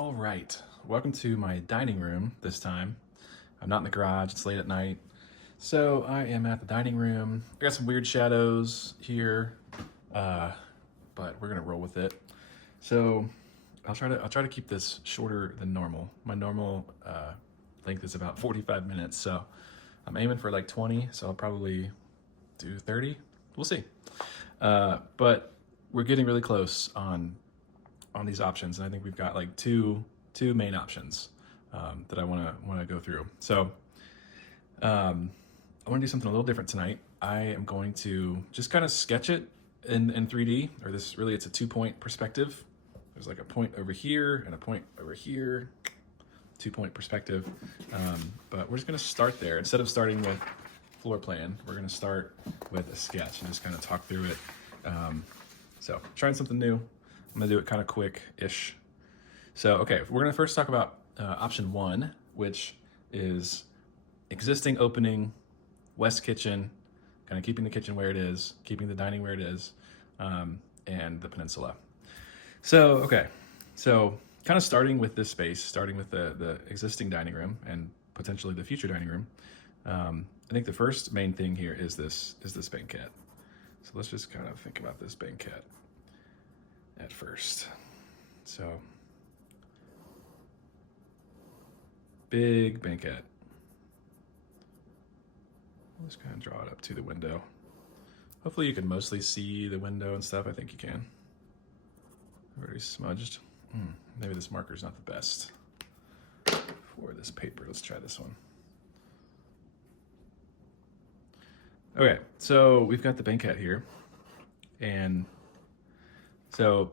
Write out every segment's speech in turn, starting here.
All right, welcome to my dining room this time. I'm not in the garage, it's late at night. So I am at the dining room. I got some weird shadows here, but we're gonna roll with it. So I'll try to keep this shorter than normal. My normal length is about 45 minutes, so I'm aiming for like 20, so I'll probably do 30. We'll see. But we're getting really close on these options, and I think we've got like two main options that I want to go through. So I want to do something a little different tonight. I am going to just kind of sketch it in 3D, or this really it's a 2-point perspective. There's like a point over here and a point over here, 2-point perspective. But we're just going to start there instead of starting with floor plan. We're going to start with a sketch and just kind of talk through it. So trying something new. I'm gonna do it kind of quick-ish. So, okay, we're gonna first talk about option 1, which is existing opening, west kitchen, kind of keeping the kitchen where it is, keeping the dining where it is, and the peninsula. So, okay, so kind of starting with this space, starting with the existing dining room and potentially the future dining room. I think the first main thing here is this banquette. So let's just kind of think about this banquette at first. So big banquette. I'll just kind of draw it up to the window. Hopefully you can mostly see the window and stuff. I think you can. Already smudged. Maybe this marker's not the best for this paper. Let's try this one. Okay, so we've got the banquette here, and so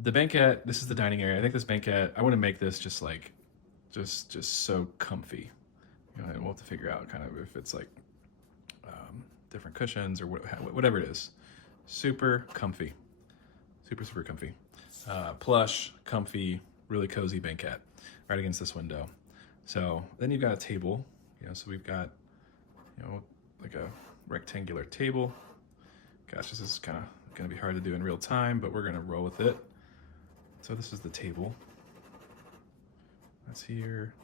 the banquette, this is the dining area. I think this banquette, I want to make this just like, just so comfy. You know, and we'll have to figure out kind of if it's like different cushions or whatever it is. Super comfy, super comfy. Plush, comfy, really cozy banquette right against this window. So then you've got a table, you know, so we've got, you know, like a rectangular table. Gosh, this is kind of gonna be hard to do in real time, but we're gonna roll with it. So this is the table. That's here.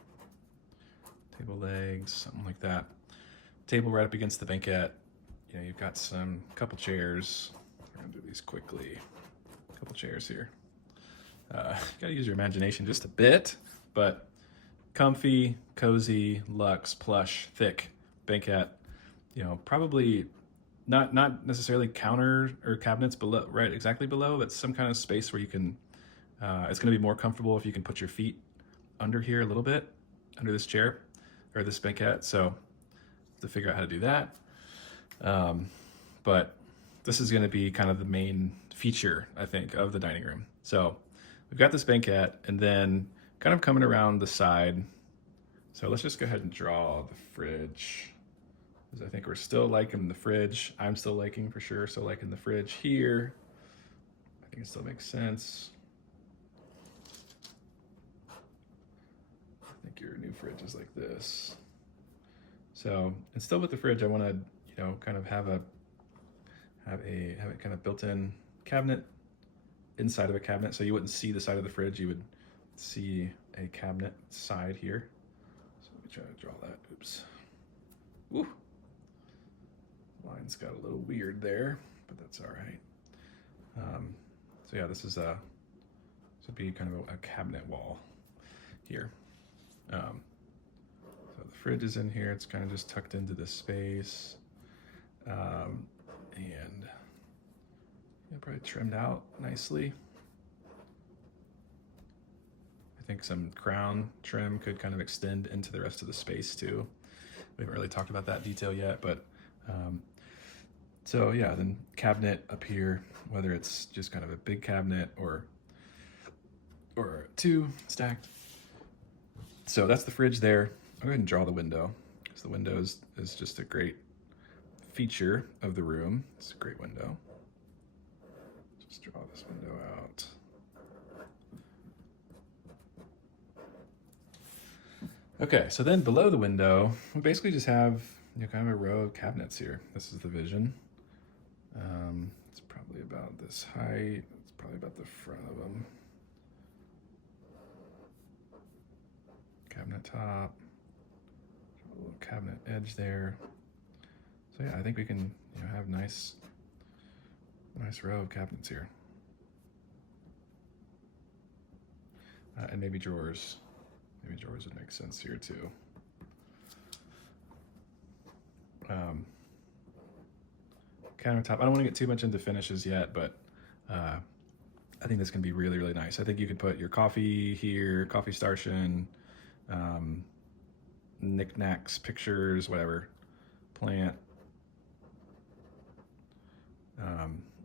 Table legs, something like that. Table right up against the banquette. You know, you've got some couple chairs. We're gonna do these quickly. Couple chairs here. Gotta use your imagination just a bit, but comfy, cozy, luxe, plush, thick banquette. You know, probably not necessarily counter or cabinets below, right exactly below, but some kind of space where you can, it's gonna be more comfortable if you can put your feet under here a little bit, under this chair or this banquette. So to figure out how to do that. But this is gonna be kind of the main feature, I think, of the dining room. So we've got this banquette, and then kind of coming around the side. So let's just go ahead and draw the fridge, because I think we're still liking the fridge. I'm still liking, for sure, still liking the fridge here. I think it still makes sense. I think your new fridge is like this. So, and still with the fridge, I want to, you know, kind of have it kind of built-in cabinet inside of a cabinet, so you wouldn't see the side of the fridge. You would see a cabinet side here. So let me try to draw that. Oops. Woo. Line's got a little weird there, but that's all right. So yeah, this would be kind of a cabinet wall here. So the fridge is in here. It's kind of just tucked into this space, and probably trimmed out nicely. I think some crown trim could kind of extend into the rest of the space too. We haven't really talked about that detail yet, but so yeah, then cabinet up here, whether it's just kind of a big cabinet or two stacked. So that's the fridge there. I'll go ahead and draw the window, because the window is just a great feature of the room. It's a great window. Just draw this window out. Okay, so then below the window, we basically just have, you know, kind of a row of cabinets here. This is the vision. It's probably about this height. It's probably about the front of them. top, a little cabinet edge there. So yeah, I think we can have nice row of cabinets here. And maybe drawers. Maybe drawers would make sense here too. Countertop. I don't want to get too much into finishes yet, but I think this can be really, really nice. I think you could put your coffee here, coffee station, knickknacks, pictures, whatever, plant.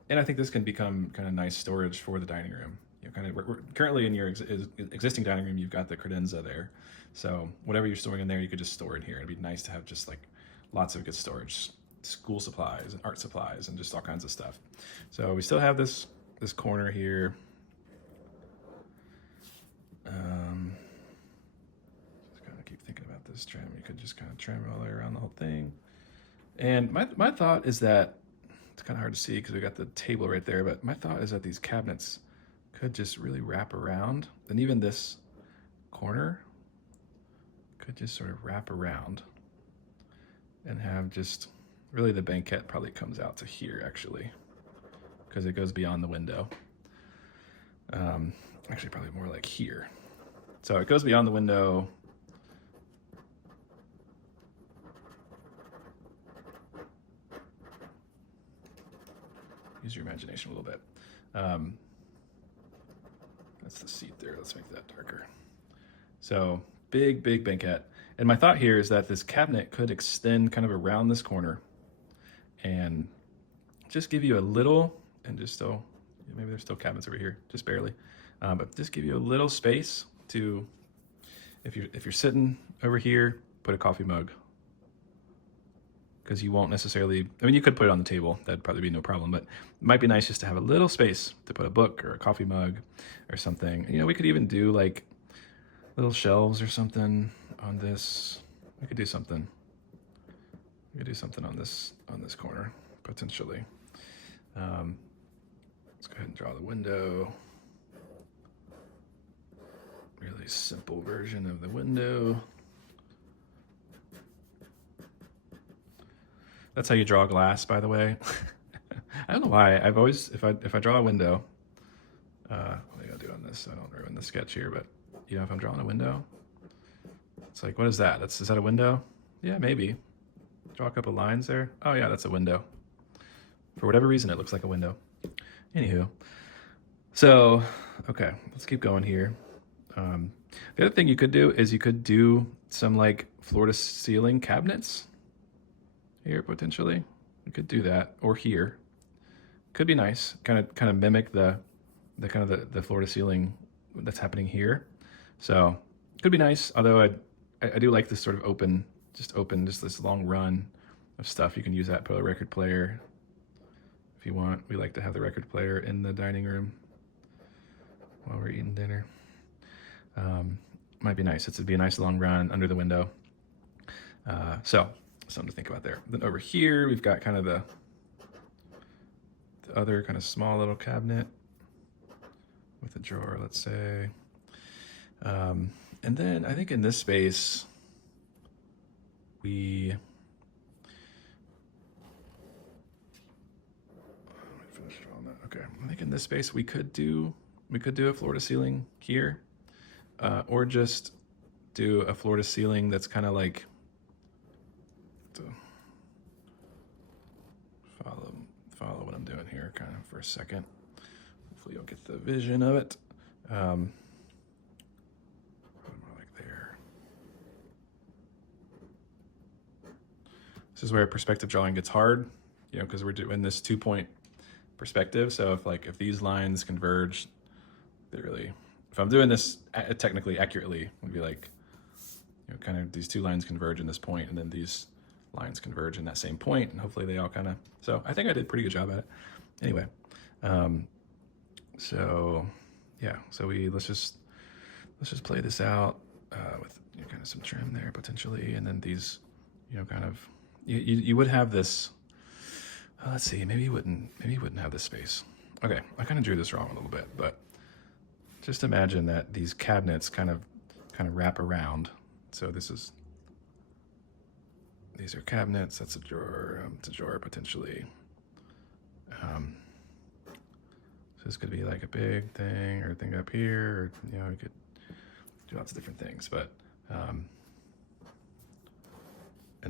And I think this can become kind of nice storage for the dining room. We're currently in your existing dining room, you've got the credenza there. So whatever you're storing in there, you could just store in here. It'd be nice to have just like lots of good storage, school supplies and art supplies and just all kinds of stuff. So we still have this corner here. Just kind of keep thinking about this trim. You could just kind of trim all the way around the whole thing. And my thought is that, it's kind of hard to see because we got the table right there, but my thought is that these cabinets could just really wrap around, and even this corner could just sort of wrap around and have just, really the banquette probably comes out to here actually, because it goes beyond the window. Actually probably more like here. So it goes beyond the window. Use your imagination a little bit. That's the seat there. Let's make that darker. So big banquette. And my thought here is that this cabinet could extend kind of around this corner and just give you a little, and just still, maybe there's still cabinets over here, just barely, but just give you a little space to, if you're sitting over here, put a coffee mug. Because you won't necessarily, I mean, you could put it on the table, that'd probably be no problem, but it might be nice just to have a little space to put a book or a coffee mug or something. We could even do like little shelves or something on this. We could do something. We could do something on this corner, potentially. Let's go ahead and draw the window. Really simple version of the window. That's how you draw glass, by the way. I don't know why. I've always, if I draw a window, what do I gotta do on this? I don't ruin the sketch here, but if I'm drawing a window, it's like, what is that? Is that a window? Yeah, maybe. Draw a couple lines there. Oh yeah, that's a window. For whatever reason, it looks like a window. Anywho, so okay, let's keep going here. The other thing you could do is you could do some like floor to ceiling cabinets. Here potentially, we could do that, or here. Could be nice, kind of mimic the floor to ceiling that's happening here. So could be nice. Although I do like this sort of open, just this long run of stuff. You can use that, put a record player if you want. We like to have the record player in the dining room while we're eating dinner. Might be nice. It'd be a nice long run under the window. So something to think about there. Then over here, we've got kind of the other kind of small little cabinet with a drawer, let's say. And then I think in this space, finish drawing that. Okay, I think in this space we could do a floor to ceiling here, or just do a floor to ceiling that's kind of like, to follow what I'm doing here kind of for a second. Hopefully you'll get the vision of it. More like there. This is where perspective drawing gets hard, because we're doing this 2-point perspective. So if these lines converge, if I'm doing this technically accurately, it would be like, kind of these two lines converge in this point, and then these lines converge in that same point, and hopefully they all kind of, so I think I did a pretty good job at it. Anyway, so yeah, so let's just play this out with kind of some trim there potentially, and then these, kind of, you would have this, let's see, maybe you wouldn't have this space. Okay, I kind of drew this wrong a little bit, but just imagine that these cabinets kind of wrap around So these are cabinets. That's a drawer. It's a drawer potentially. So this could be like a big thing or a thing up here, or you could do lots of different things. But and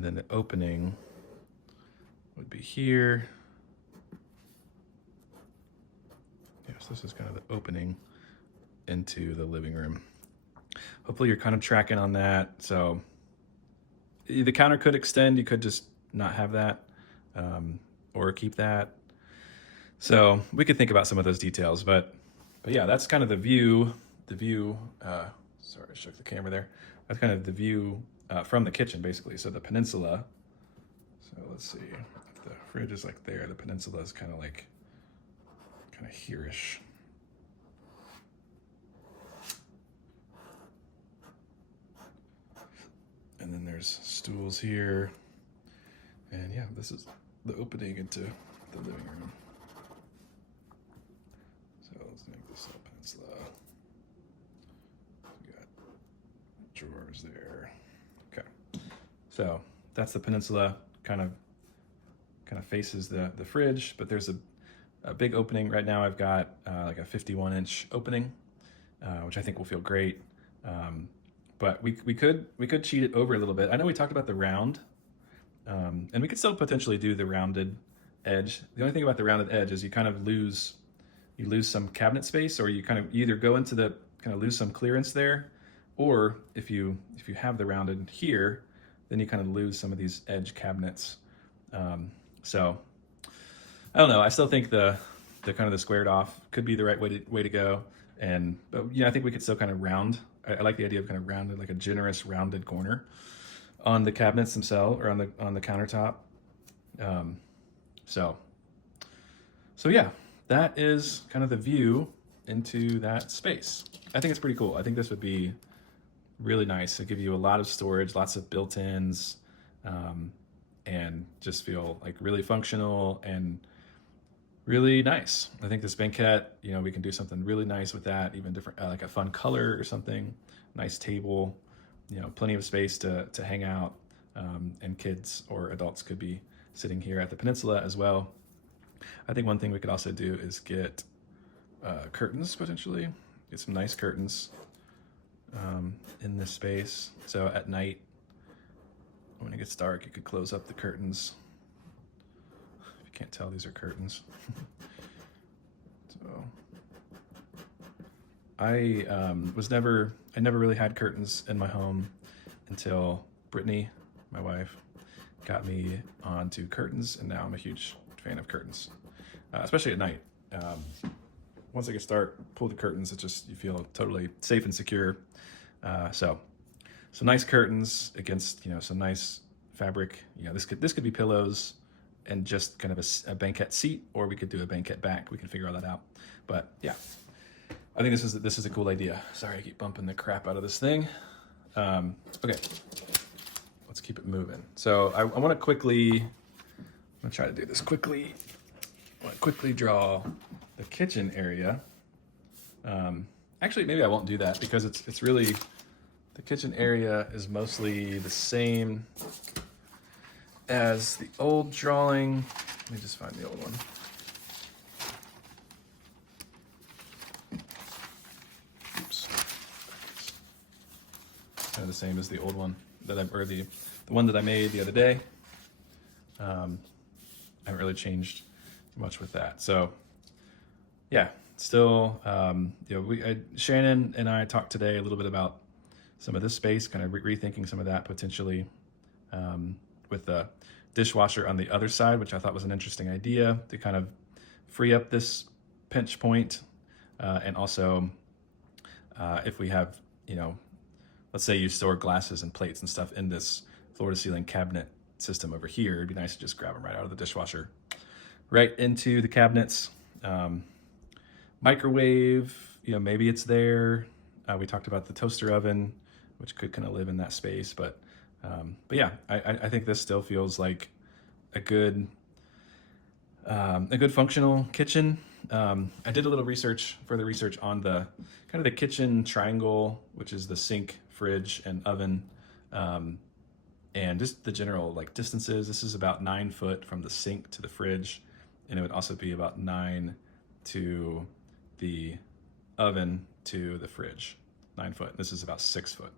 then the opening would be here. Yes, this is kind of the opening into the living room. Hopefully you're kind of tracking on that. So the counter could extend. You could just not have that, or keep that. So we could think about some of those details, but yeah, that's kind of the view. Sorry, I shook the camera there. That's kind of the view from the kitchen, basically. So the peninsula. So let's see. If the fridge is like there, the peninsula is kind of here-ish. And then there's stools here. And yeah, this is the opening into the living room. So let's make this a peninsula. We got drawers there. Okay. So that's the peninsula, kind of faces the fridge, but there's a big opening. Right now I've got like a 51-inch opening, which I think will feel great. But we could cheat it over a little bit. I know we talked about the round, and we could still potentially do the rounded edge. The only thing about the rounded edge is you kind of lose some cabinet space, or you either go into the lose some clearance there, or if you have the rounded here, then you kind of lose some of these edge cabinets. So I don't know. I still think the squared off could be the right way to go. But I think we could still kind of round. I like the idea of kind of rounded, like a generous rounded corner on the cabinets themselves, or on the countertop. So yeah, that is kind of the view into that space. I think it's pretty cool. I think this would be really nice. It'd give you a lot of storage, lots of built-ins, and just feel like really functional and really nice. I think this banquette, we can do something really nice with that, even different, like a fun color or something, nice table, plenty of space to hang out, and kids or adults could be sitting here at the peninsula as well. I think one thing we could also do is get curtains, potentially, get some nice curtains in this space. So at night, when it gets dark, you could close up the curtains. Can't tell, these are curtains. So I never really had curtains in my home until Brittany, my wife, got me onto curtains, and now I'm a huge fan of curtains, especially at night. Once I get pull the curtains, you feel totally safe and secure. So nice curtains against some nice fabric. This could be pillows and just kind of a banquette seat, or we could do a banquette back. We can figure all that out. But yeah, I think this is a cool idea. Sorry, I keep bumping the crap out of this thing. Okay, let's keep it moving. So I want to quickly, I'm gonna try to do this quickly. I want to quickly draw the kitchen area. Actually, maybe I won't do that, because it's really, the kitchen area is mostly the same as the old drawing. Let me just find the old one. Oops. Kind of the same as the old one the one that I made the other day. I haven't really changed much with that. So yeah, still, Shannon and I talked today a little bit about some of this space, kind of rethinking some of that potentially, with the dishwasher on the other side, which I thought was an interesting idea to kind of free up this pinch point. And also, if we have, let's say you store glasses and plates and stuff in this floor-to-ceiling cabinet system over here, it'd be nice to just grab them right out of the dishwasher, right into the cabinets. Microwave, maybe it's there. We talked about the toaster oven, which could kind of live in that space, but yeah, I think this still feels like a good functional kitchen. I did a little further research on the kind of the kitchen triangle, which is the sink, fridge, and oven. And just the general like distances. This is about 9 foot from the sink to the fridge, and it would also be about 9 to the oven to the fridge. 9 foot. This is about 6 foot.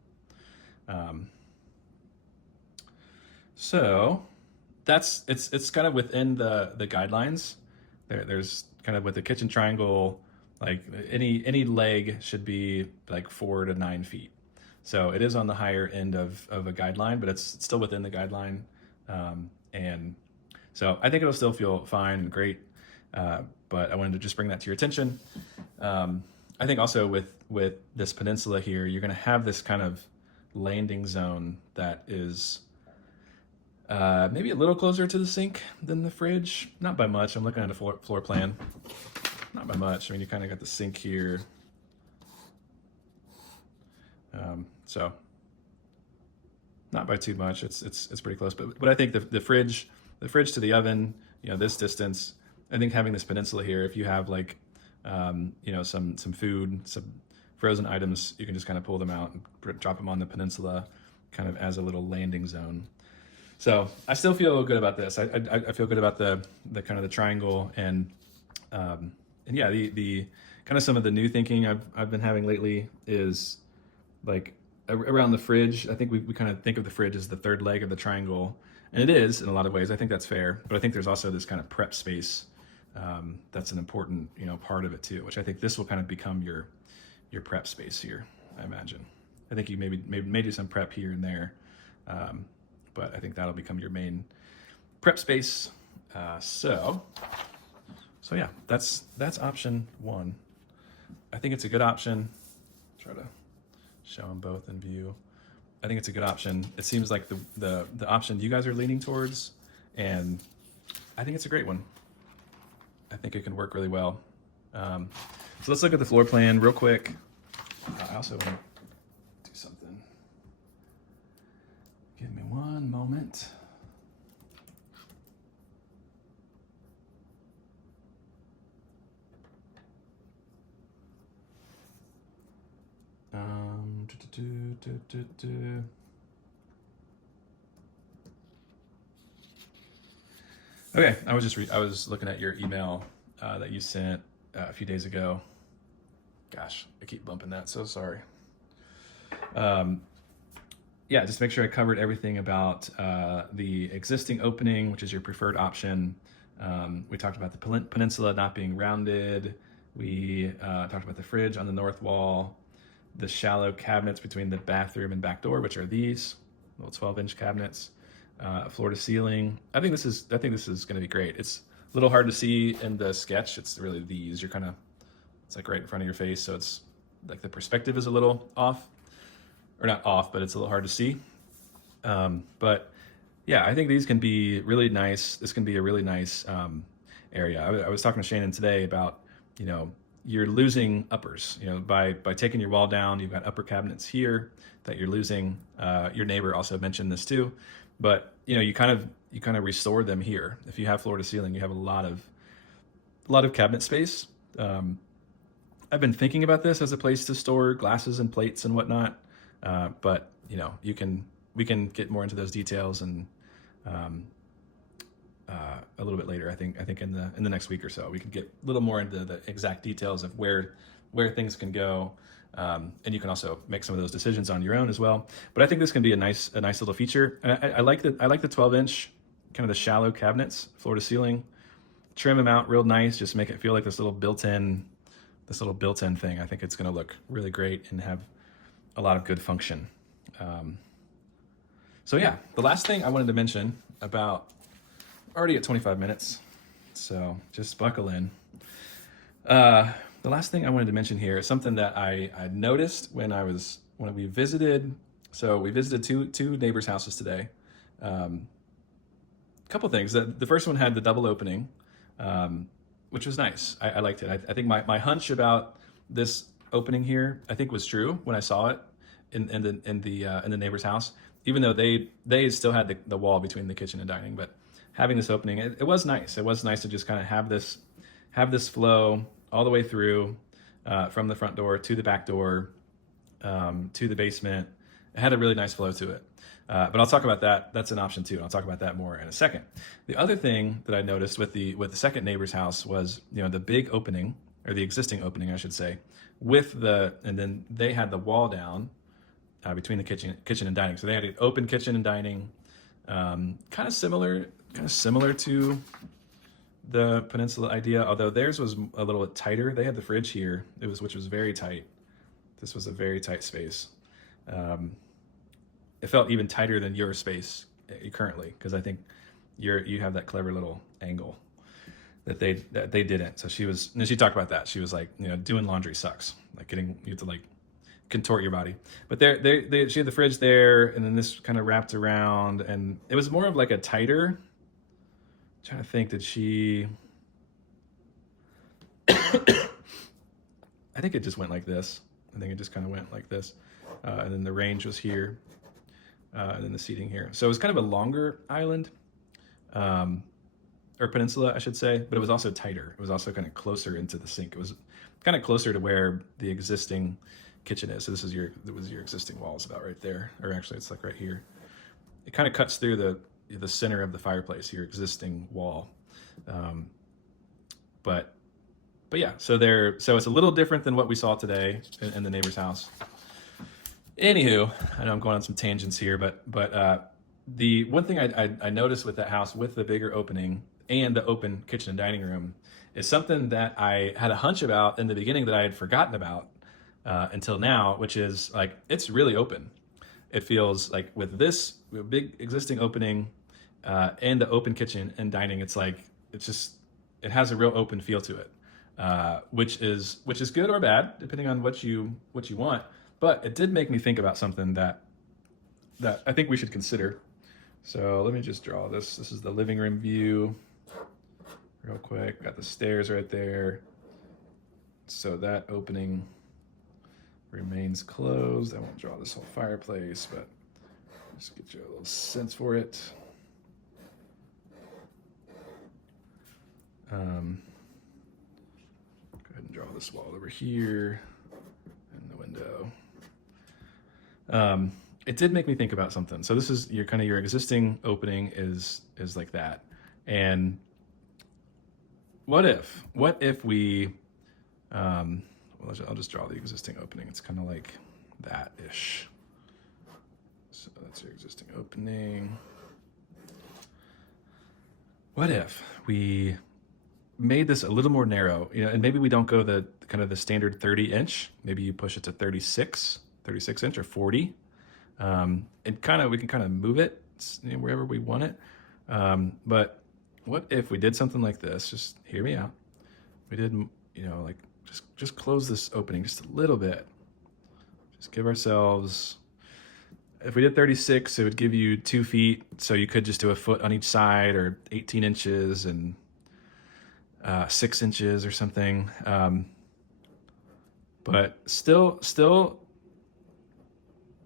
So that's it's kind of within the guidelines. There's kind of with the kitchen triangle, like any leg should be like 4 to 9 feet. So it is on the higher end of a guideline, but it's still within the guideline. And so I think it'll still feel fine and great. But I wanted to just bring that to your attention. I think also with this peninsula here, you're going to have this kind of landing zone that is maybe a little closer to the sink than the fridge. Not by much. I'm looking at a floor plan. Not by much. I mean, you kind of got the sink here. So not by too much. It's pretty close. But I think the fridge to the oven, this distance. I think having this peninsula here, if you have like some food, some frozen items, you can just kind of pull them out and drop them on the peninsula, kind of as a little landing zone. So I still feel good about this. I feel good about the kind of the triangle and yeah, the kind of some of the new thinking I've been having lately is like around the fridge. I think we kind of think of the fridge as the third leg of the triangle, and it is in a lot of ways. I think that's fair, but I think there's also this kind of prep space that's an important part of it too, which I think this will kind of become your prep space here. I imagine. I think you maybe do some prep here and there, but I think that'll become your main prep space. So yeah, that's option 1. I think it's a good option. Try to show them both in view. I think it's a good option. It seems like the option you guys are leaning towards, and I think it's a great one. I think it can work really well. So let's look at the floor plan real quick. I also want to do something. Give me one moment. Okay, I was looking at your email that you sent a few days ago. Gosh, I keep bumping that. So sorry. Yeah, just make sure I covered everything about the existing opening, which is your preferred option. We talked about the peninsula not being rounded. We talked about the fridge on the north wall, the shallow cabinets between the bathroom and back door, which are these little 12-inch cabinets, floor to ceiling. I think this is going to be great. It's a little hard to see in the sketch. It's really these. It's like right in front of your face, so it's like the perspective is a little off, or not off, but it's a little hard to see. But yeah, I think these can be really nice. This can be a really nice area. I was talking to Shannon today about, you're losing uppers, by taking your wall down. You've got upper cabinets here that you're losing. Your neighbor also mentioned this too, but you kind of restore them here. If you have floor to ceiling, you have a lot of cabinet space. I've been thinking about this as a place to store glasses and plates and whatnot, but we can get more into those details and a little bit later. I think in the next week or so, we can get a little more into the exact details of where things can go, and you can also make some of those decisions on your own as well. But I think this can be a nice little feature. And I like the 12-inch, kind of the shallow cabinets, floor to ceiling. Trim them out real nice. Just make it feel like this little built-in thing. I think it's going to look really great and have a lot of good function. So yeah, the last thing I wanted to mention about, already at 25 minutes, so just buckle in. The last thing I wanted to mention here is something that I noticed when we visited. So we visited two neighbors' houses today. A couple things. The first one had the double opening, which was nice. I liked it. I think my hunch about this opening here, I think, was true when I saw it in the neighbor's house. Even though they still had the wall between the kitchen and dining, but having this opening, it was nice. It was nice to just kind of have this flow all the way through, from the front door to the back door, to the basement, It had a really nice flow to it. But I'll talk about that. That's an option too. And I'll talk about that more in a second. The other thing that I noticed with the second neighbor's house was, the big opening, or the existing opening, I should say, and then they had the wall down between the kitchen and dining. So they had an open kitchen and dining, kind of similar to the Peninsula idea, although theirs was a little bit tighter. They had the fridge here, which was very tight. This was a very tight space. It felt even tighter than your space currently, because I think you have that clever little angle that they didn't. So she talked about that. She was like, doing laundry sucks. Like you have to like contort your body. But she had the fridge there, and then this kind of wrapped around, and it was more of like a tighter. I'm trying to think, did she? I think it just went like this. I think it just kind of went like this, and then the range was here, and then the seating here. So it was kind of a longer island, or peninsula, I should say, but it was also tighter. It was also kind of closer into the sink. It was kind of closer to where the existing kitchen is. So it was your existing walls about right there, or actually it's like right here. It kind of cuts through the center of the fireplace, your existing wall. But yeah, so it's a little different than what we saw today in the neighbor's house. Anywho, I know I'm going on some tangents here, but the one thing I noticed with that house, with the bigger opening and the open kitchen and dining room, is something that I had a hunch about in the beginning that I had forgotten about until now, which is like, it's really open. It feels like with this big existing opening and the open kitchen and dining, it has a real open feel to it. Which is good or bad, depending on what you want. But it did make me think about something that I think we should consider. So let me just draw this. This is the living room view real quick. Got the stairs right there. So that opening remains closed. I won't draw this whole fireplace, but just get you a little sense for it. Go ahead and draw this wall over here and the window. It did make me think about something. So this is your existing opening is like that. And what if we, I'll just draw the existing opening. It's kind of like that-ish. So that's your existing opening. What if we made this a little more narrow, and maybe we don't go the standard 30 inch, maybe you push it to 36 inch or 40. And we can kind of move it wherever we want it. But what if we did something like this? Just hear me out. We did, like just close this opening just a little bit. Just give ourselves, if we did 36, it would give you 2 feet. So you could just do a foot on each side, or 18 inches and 6 inches or something. But still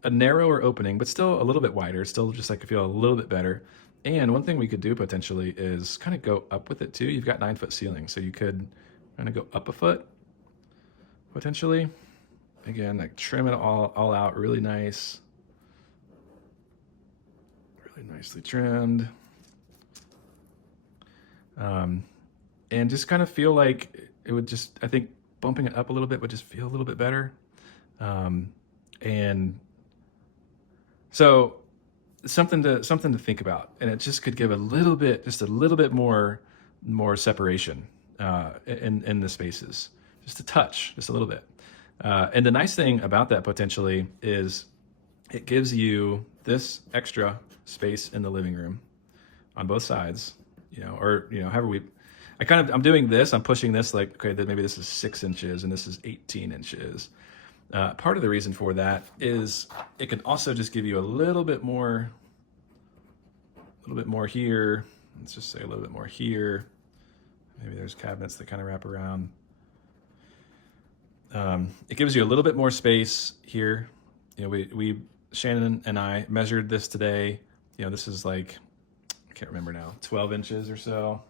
a narrower opening, but still a little bit wider, still just like feel a little bit better. And one thing we could do potentially is kind of go up with it too. You've got 9-foot ceiling, so you could kind of go up a foot potentially. Again, like trim it all out really nice. Really nicely trimmed. And just kind of feel like it would just, I think bumping it up a little bit would just feel a little bit better. And so something to think about, and it just could give just a little bit more separation in the spaces, just a touch, just a little bit. And the nice thing about that potentially is it gives you this extra space in the living room on both sides, however I'm doing this, I'm pushing this like, okay, then maybe this is 6 inches and this is 18 inches. Part of the reason for that is it can also just give you a little bit more here. Let's just say a little bit more here. Maybe there's cabinets that kind of wrap around. It gives you a little bit more space here. Shannon and I measured this today. This is like, I can't remember now, 12 inches or so.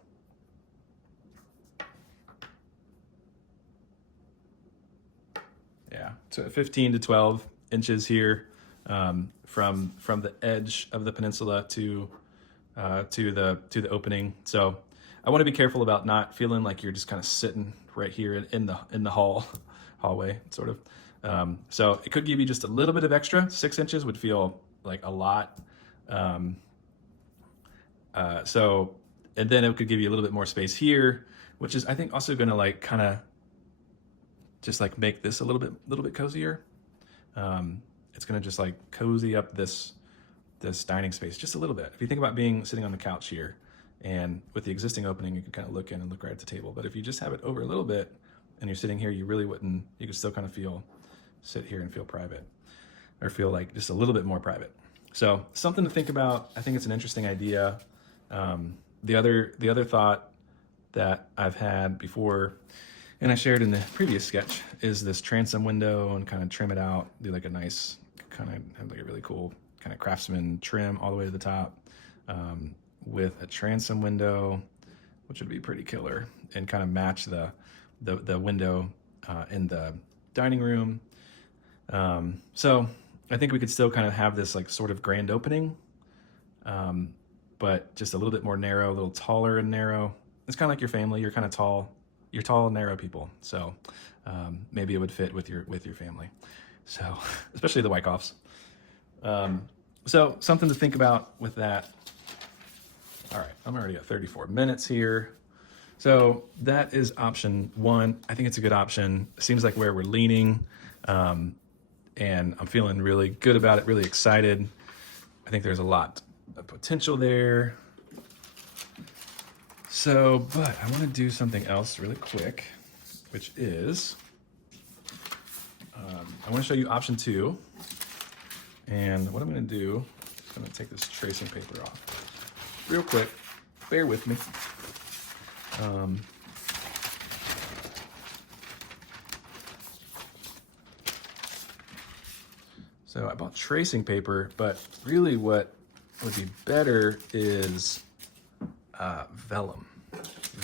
Yeah, so 15 to 12 inches here from the edge of the peninsula to the opening. So I want to be careful about not feeling like you're just kind of sitting right here in the hallway, sort of. So it could give you just a little bit of extra. 6 inches would feel like a lot. So, and then it could give you a little bit more space here, which is, I think, also going to like kind of just like make this a little bit cozier. It's going to just like cozy up this dining space just a little bit. If you think about sitting on the couch here, and with the existing opening, you can kind of look in and look right at the table. But if you just have it over a little bit and you're sitting here, you really wouldn't, you could still kind of sit here and feel private, or feel like just a little bit more private. So something to think about. I think it's an interesting idea. The other thought that I've had before, and I shared in the previous sketch, is this transom window, and kind of trim it out, do like a nice, kind of have like a really cool kind of craftsman trim all the way to the top, with a transom window, which would be pretty killer, and kind of match the window in the dining room. So I think we could still kind of have this like sort of grand opening, but just a little bit more narrow, a little taller and narrow. It's kind of like your family. You're kind of tall. You're tall and narrow people. So maybe it would fit with your family. So especially the Wyckoffs. So something to think about with that. All right, I'm already at 34 minutes here. So that is option 1. I think it's a good option. Seems like where we're leaning. And I'm feeling really good about it, really excited. I think there's a lot of potential there. So, but I want to do something else really quick, which is, I want to show you option 2. And what I'm going to do, I'm going to take this tracing paper off real quick. Bear with me. So I bought tracing paper, but really what would be better is vellum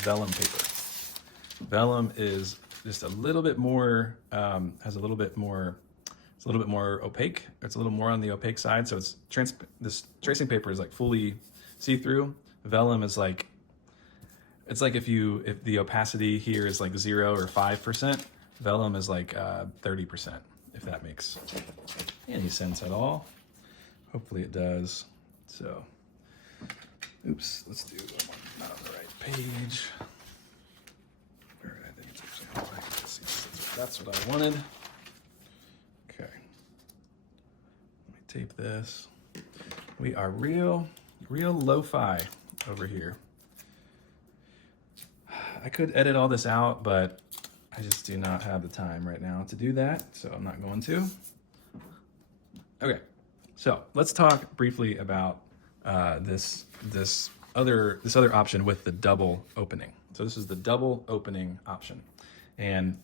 paper. Vellum is just a little bit more, it's a little bit more opaque. It's a little more on the opaque side. So it's this tracing paper is like fully see-through. Vellum is like, it's like if the opacity here is like 0 or 5%, vellum is like 30%, if that makes any sense at all. Hopefully it does. So, oops, let's do, I'm not on the right page. All right, I think it's actually on the right. Let's see, that's what I wanted. Okay, let me tape this. We are real lo-fi over here. I could edit all this out, but I just do not have the time right now to do that, so I'm not going to. Okay, so let's talk briefly about this other option with the double opening. So this is the double opening option, and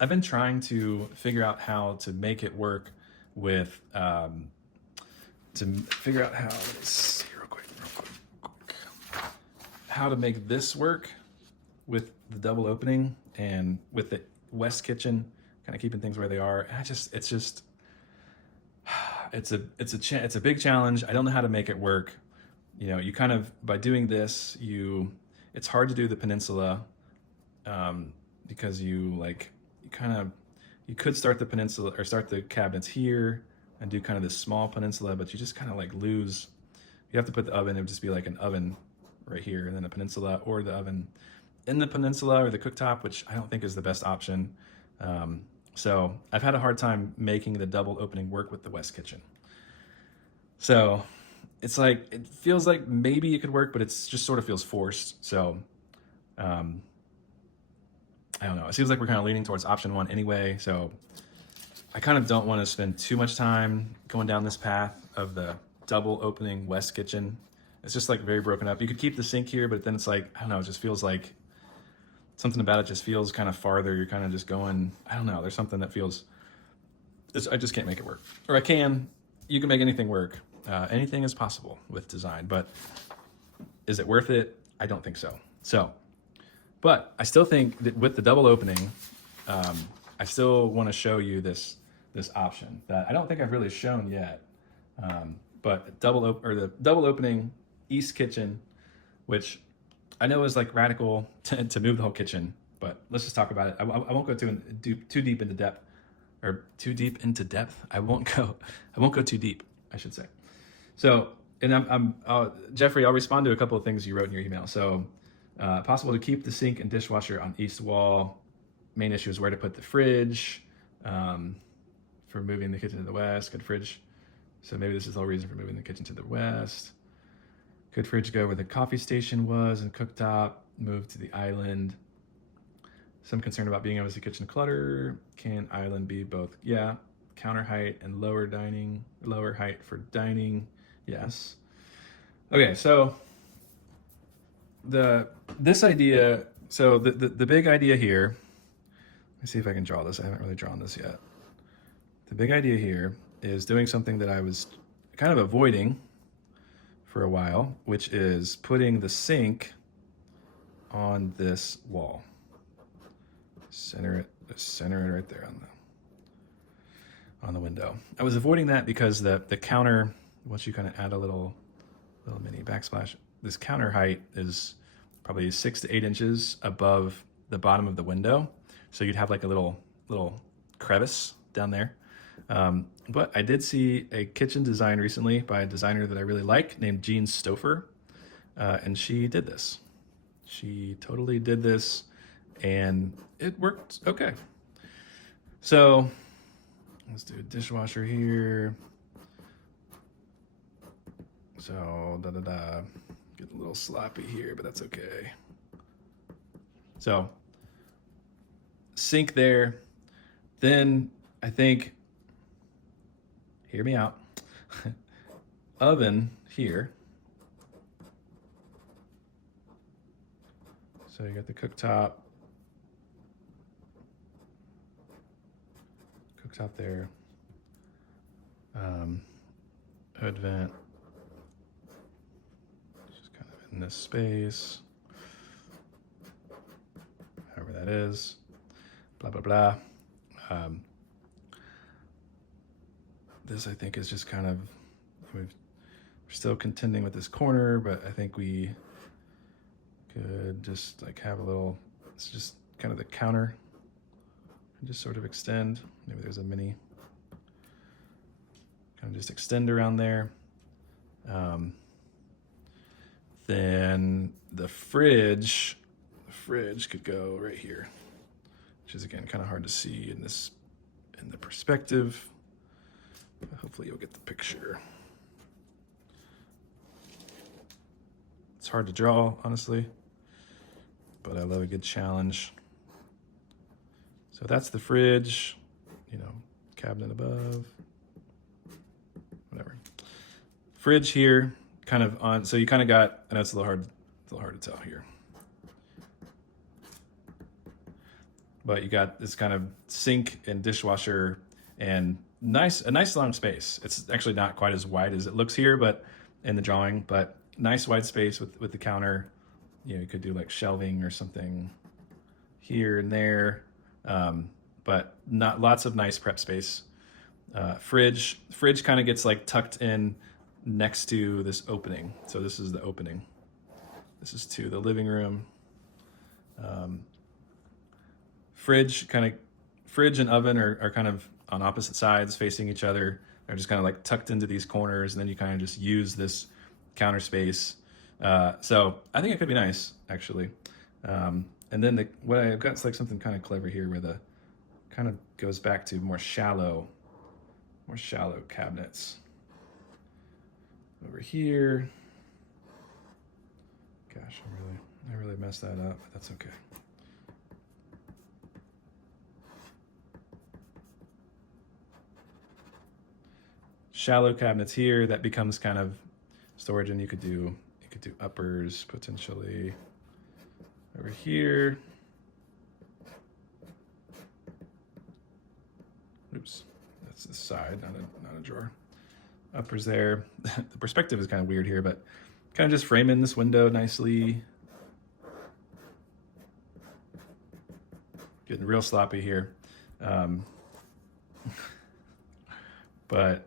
I've been trying to figure out how to make it work with let's see real quick, how to make this work with the double opening and with the West kitchen, kind of keeping things where they are. And it's a big challenge. I don't know how to make it work. You know, you kind of, by doing this, it's hard to do the peninsula, because you could start the peninsula or start the cabinets here and do kind of this small peninsula, but you just kind of like lose. You have to put the oven. It would just be like an oven right here, and then a peninsula, or the oven in the peninsula, or the cooktop, which I don't think is the best option. So I've had a hard time making the double opening work with the West kitchen. So it's like, it feels like maybe it could work, but it's just sort of feels forced. So I don't know. It seems like we're kind of leaning towards option 1 anyway. So I kind of don't want to spend too much time going down this path of the double opening West kitchen. It's just like very broken up. You could keep the sink here, but then it's like, I don't know, it just feels like something about it just feels kind of farther. You're kind of just going, I don't know. There's something that feels, I just can't make it work. Or you can make anything work. Anything is possible with design, but is it worth it? I don't think so. But I still think that with the double opening, I still want to show you this option that I don't think I've really shown yet. But the double opening east kitchen, which I know is like radical to move the whole kitchen, but let's just talk about it. I won't go too deep into depth, or too deep into depth. I won't go too deep, I should say. So, and Jeffrey, I'll respond to a couple of things you wrote in your email. So, possible to keep the sink and dishwasher on east wall. Main issue is where to put the fridge. For moving the kitchen to the west, good fridge. So maybe this is the whole reason for moving the kitchen to the west. Could fridge go where the coffee station was and cooktop, move to the island. Some concern about being able to see kitchen clutter. Can island be both? Yeah. Counter height and lower height for dining. Yes. Okay, so this idea, so the big idea here, let me see if I can draw this. I haven't really drawn this yet. The big idea here is doing something that I was kind of avoiding for a while, which is putting the sink on this wall. Center it right there on the window. I was avoiding that because the counter, once you kind of add a little mini backsplash, this counter height is probably 6 to 8 inches above the bottom of the window. So you'd have like a little crevice down there. But I did see a kitchen design recently by a designer that I really like named Jean Stouffer. And she did this. She totally did this and it worked okay. So let's do a dishwasher here. So get a little sloppy here, but that's okay. So sink there. Then I think, hear me out, oven here. So you got the cooktop there. Hood vent, just kind of in this space, however that is, blah, blah, blah. This I think is just kind of, we're still contending with this corner, but I think we could just like have a little, it's just kind of the counter and just sort of extend. Maybe there's a mini, kind of just extend around there. Then the fridge could go right here, which is again kind of hard to see in the perspective. Hopefully you'll get the picture. It's hard to draw, honestly, but I love a good challenge. So that's the fridge, cabinet above, whatever. Fridge here, kind of on, so you kind of got, I know it's a little hard to tell here, but you got this kind of sink and dishwasher and a nice long space. It's actually not quite as wide as it looks here, but in the drawing, but nice wide space with the counter. You could do like shelving or something here and there, but not lots of nice prep space. Fridge kind of gets like tucked in next to this opening. So this is the opening. This is to the living room. Fridge and oven are kind of on opposite sides facing each other. They're just kind of like tucked into these corners, and then you kind of just use this counter space. So I think it could be nice, actually. And then what I've got is like something kind of clever here where the kind of goes back to more shallow cabinets. Over here. Gosh, I really messed that up, but that's okay. Shallow cabinets here, that becomes kind of storage, and you could do uppers potentially over here. Oops, that's the side, not a drawer. Uppers there. The perspective is kind of weird here, but kind of just frame in this window nicely. Getting real sloppy here. But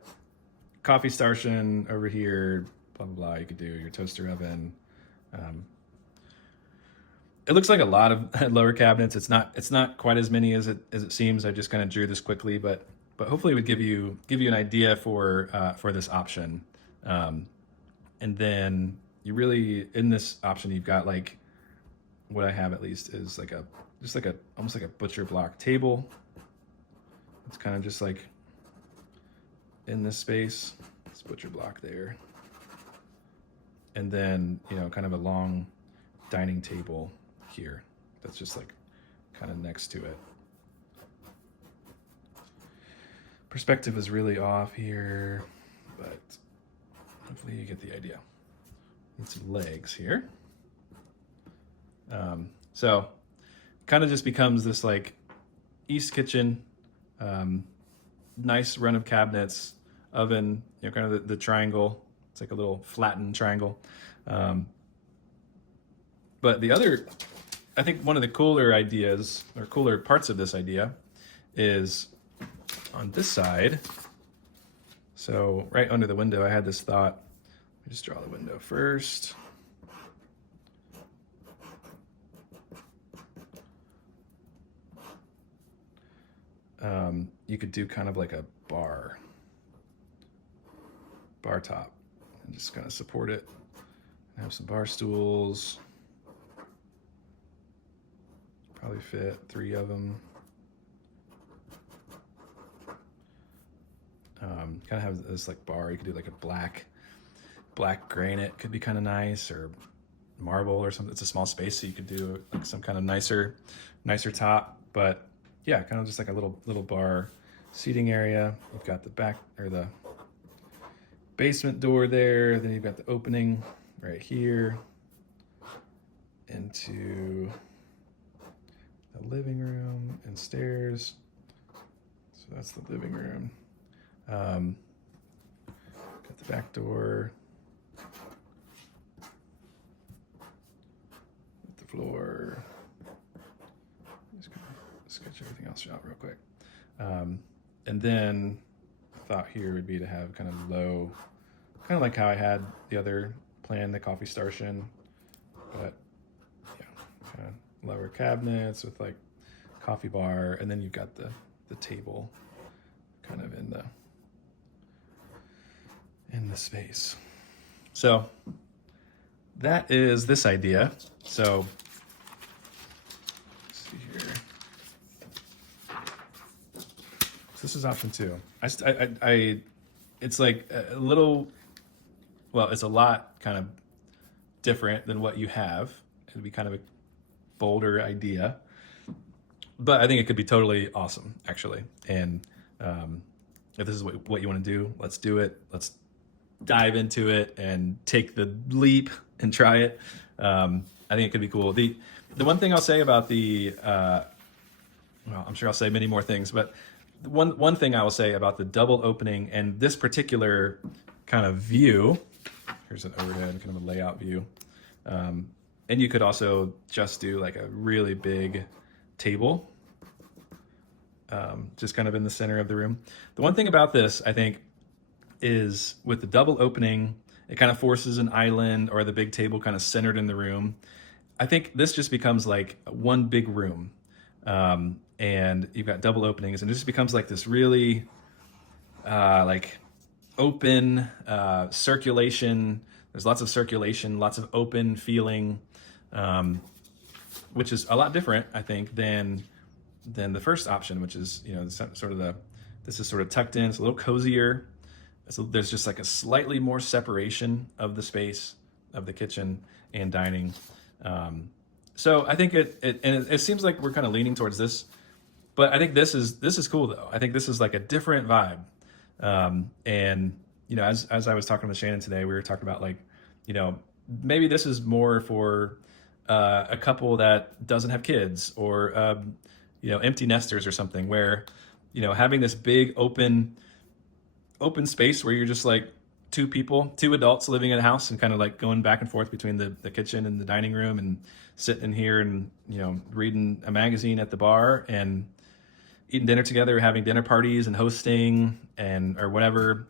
coffee station over here, blah, blah, blah. You could do your toaster oven. Um, it looks like a lot of lower cabinets. It's not quite as many as it seems. I just kind of drew this quickly, but hopefully it would give you an idea for this option. And then you really, in this option, you've got like, what I have at least is like almost like a butcher block table. It's kind of just like in this space, this butcher block there. And then, kind of a long dining table here that's just like kind of next to it. Perspective is really off here, but hopefully you get the idea. Need some legs here. So kind of just becomes this like East kitchen, nice run of cabinets, oven, kind of the triangle. It's like a little flattened triangle. But the other, I think one of the cooler ideas or cooler parts of this idea is on this side. So right under the window, I had this thought. Let me just draw the window first. You could do kind of like a bar top and just kind of support it. Have some bar stools. Probably fit 3 of them. Kind of have this like bar. You could do like a black granite, could be kind of nice, or marble or something. It's a small space, so you could do like some kind of nicer top. But yeah, kind of just like a little bar seating area. You've got the back or the basement door there. Then you've got the opening right here into the living room and stairs. So that's the living room. Got the back door. The floor. Just gonna sketch everything else out real quick. And then the thought here would be to have kind of low, kind of like how I had the other plan, the coffee station, but yeah, kind of lower cabinets with like coffee bar, and then you've got the table kind of in the space. So that is this idea. So let's see here. So this is option 2. It's like a little, well, it's a lot kind of different than what you have. It'd be kind of a bolder idea, but I think it could be totally awesome, actually. And if this is what you want to do, let's do it. Let's dive into it and take the leap and try it. I think it could be cool. The one thing I'll say about well, I'm sure I'll say many more things, but one thing I will say about the double opening and this particular kind of view, here's an overhead, kind of a layout view. And you could also just do like a really big table, just kind of in the center of the room. The one thing about this, I think, is with the double opening, it kind of forces an island or the big table kind of centered in the room. I think this just becomes like one big room. And you've got double openings, and it just becomes like this really like open circulation. There's lots of circulation, lots of open feeling, which is a lot different, I think, than the first option, which is, this is sort of tucked in. It's a little cozier. So there's just like a slightly more separation of the space of the kitchen and dining. So I think it seems like we're kind of leaning towards this, but I think this is cool though. I think this is like a different vibe. And as I was talking with Shannon today, we were talking about like, maybe this is more for a couple that doesn't have kids, or empty nesters or something, where having this big open space where you're just like two adults living in a house and kind of like going back and forth between the kitchen and the dining room and sitting in here and reading a magazine at the bar and eating dinner together, having dinner parties and hosting or whatever.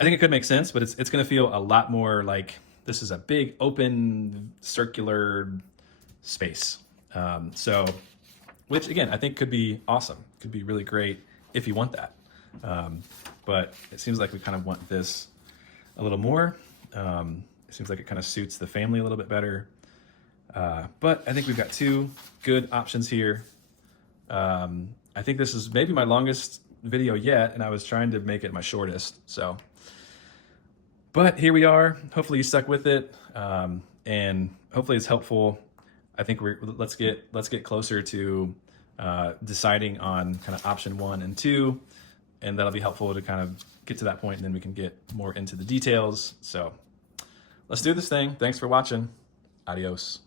I think it could make sense, but it's going to feel a lot more like this is a big open circular space. So, which again, I think could be awesome. Could be really great if you want that. But it seems like we kind of want this a little more. It seems like it kind of suits the family a little bit better. But I think we've got two good options here. I think this is maybe my longest video yet, and I was trying to make it my shortest. So, but here we are. Hopefully you stuck with it, and hopefully it's helpful. I think let's get closer to deciding on kind of option 1 and 2, and that'll be helpful to kind of get to that point, and then we can get more into the details. So let's do this thing. Thanks for watching. Adios.